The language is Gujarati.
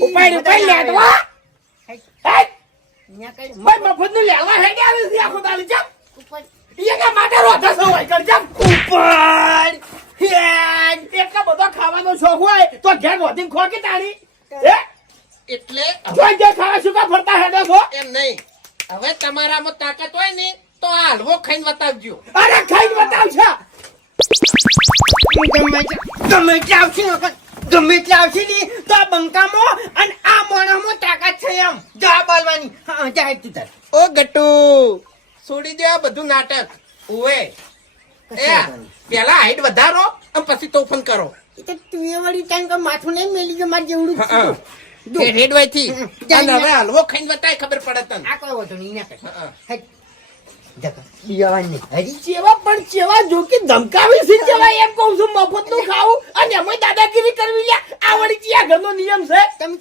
ઉપાડ લેટવા હે ભાઈ મફતનું લેવા હે કે આવે છે આખો દાડી જમ એના માટે રોધા છો હોય કર જમ ઉપર એટલા બધો ખાવાનો શોખ હોય તો ઘેર વધીને ખો કે તાણી હે એટલે જોઈ જે ખાવા શું કા ફરતા હેડે છો એમ નહીં હવે તમારામાં તાકાત હોય ને તો આ હલવો ખાઈને બતાવજો અરે ખાઈને બતાવશે ગમે તે આવશે ને તો આ બંકામાં અને આ મોણામાં તાકાત છે એમ જવાબ આલવાની હા જાય તું તાર ઓ ગટ્ટુ છોડી દે આ બધું નાટક ઓએ એ પેલા હાઈટ વધારો અને પછી તોફાન કરો એ તો તું એ વળી કાંઈ કે માથું નહીં મેલી ગયો મારે જેવડું રેડવાથી હવે હલવો ખાઈને બતાય ખબર પડે તને આ કોઈ વધુ નહીં ના કરે દિયાવાની હજી ચેવા પણ ચેવા જો કે ધમકાવી છે ચેવા એમ કહું છું મફત નું ખાવું અને એમાં દાદાગીરી કરવી લ્યા આ વળી ચિયા ઘરનો નિયમ છે તમે